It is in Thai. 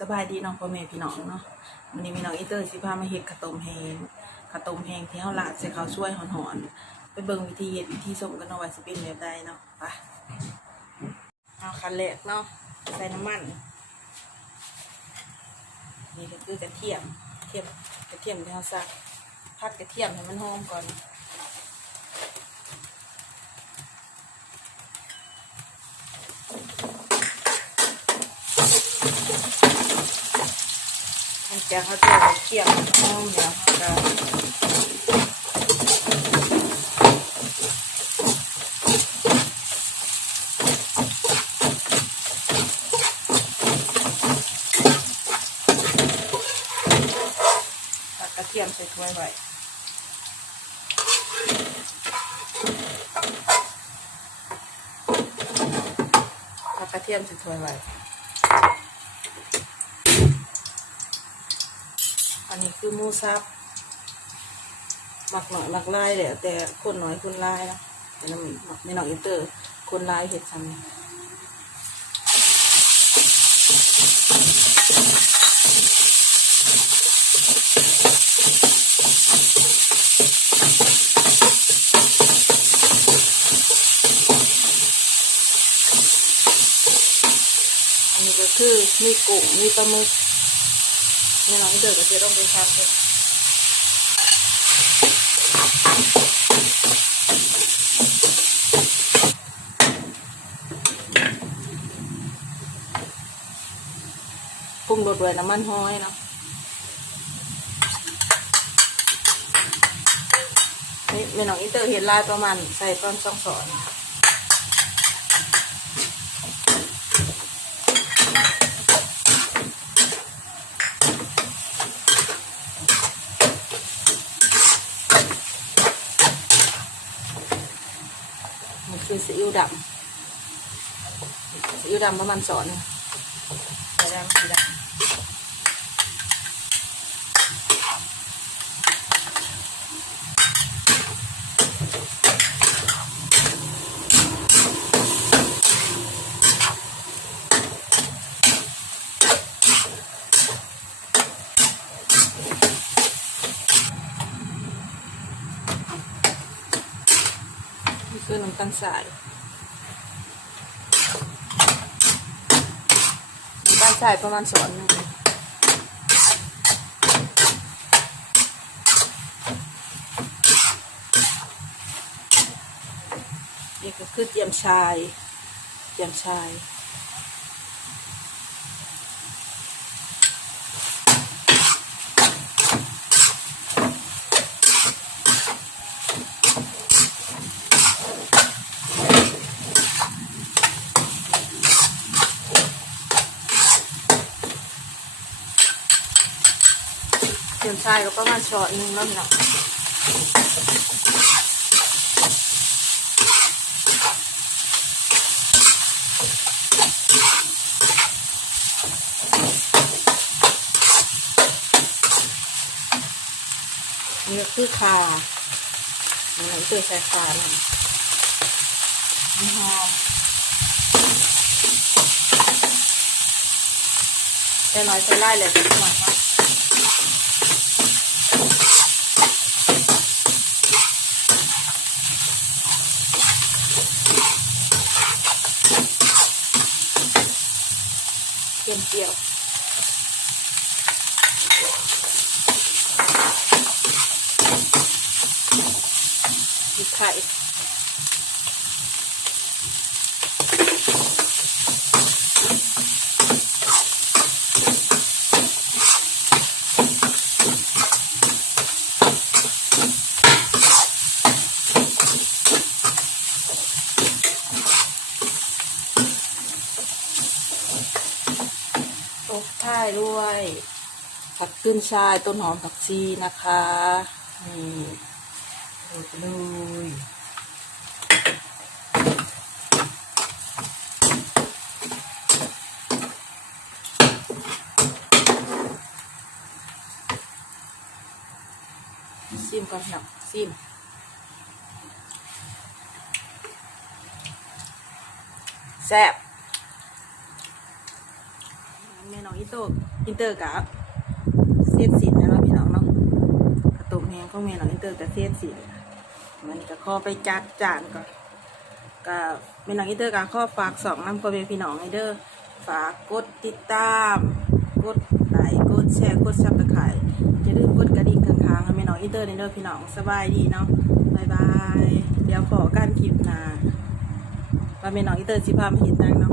สบายดีน้องพ่อแม่พี่น้องเนาะวันนี้มีน้องอีเตอร์สิพามาเฮ็ดข้าวต้มแห้งที่เฮาราดใส่ข้าวช่วยหอนๆไปเบิ่งวิธีเฮ็ดวิธีส้มกันเนาะว่าสิเป็นแบบใดเนาะไปเอาขั้นแรกเนาะใส่น้ำมันนี่ก็คือกระเทียมที่เฮาสักผัดกระเทียมให้มันหอมก่อนจากเขาจะเคี่ยวห้องเดี๋ยวเราตักกระเทียมใส่ถ้วยไว้ตักกระเทียมใส่ถ้วยไว้อันนี้คือหมูสับหมักหน่อยหมักลายแหละแต่คนน้อยคนลายนะแต่น้ำในหนองอินเตอร์คนลายเห็ดซ้ำอันนี้ก็คือมีกุ้งมีปลาหมึกในหนองอินเตอร์ก็จะต้องไปคัดเลยปรุงรสด้วยน้ำมันหอยเนาะนี่แม่น้องอินเตอร์เห็นลายประมาณใส่ต้น2 ช้อนนี่คือซีอิ๊วดำประมาณ2 ช้อนใส่ดำสีดำนี่คือน้ำตาลทรายประมาณ1 ช้อนนี่ก็คือเตรียมชายเตรียมชายก็ประมาณช้อนหนึ่งแล้วเนาะนี่ก็คือข่านี่เราใส่ข่าหน่อยหอมใส่น้อยใส่ไล่เลยจะหน่อยมากเปรี้ยวพริกไทยตบท้ายด้วยผักขึ้นช่ายต้นหอมผักชีนะคะนี่โรยไปเลยซิมก่อนเนาะซิมแซ่บ แม่น้องอิเตอร์กับเศษสินนะเนาะพี่น้องเนาะกระตุมแหงของแม่น้องอิเตอร์กับเศษสินมันก็ขอไปจัดจานก่อนกับแม่น้องอิเตอร์กับข้อฝาก2น้ำพ่อแม่พี่น้องเด้อฝากกดติดตามกดไลค์กดแชร์กดซับสไครต์อย่าลืมกดกระดิ่งข้างๆให้แม่น้องอิเตอร์เด้อพี่น้องสบายดีเนาะบ๊ายบายเดี๋ยวขอการคลิปหน้าว่าแม่น้องอิเตอร์สิพามาเฮ็ดหยังเนาะ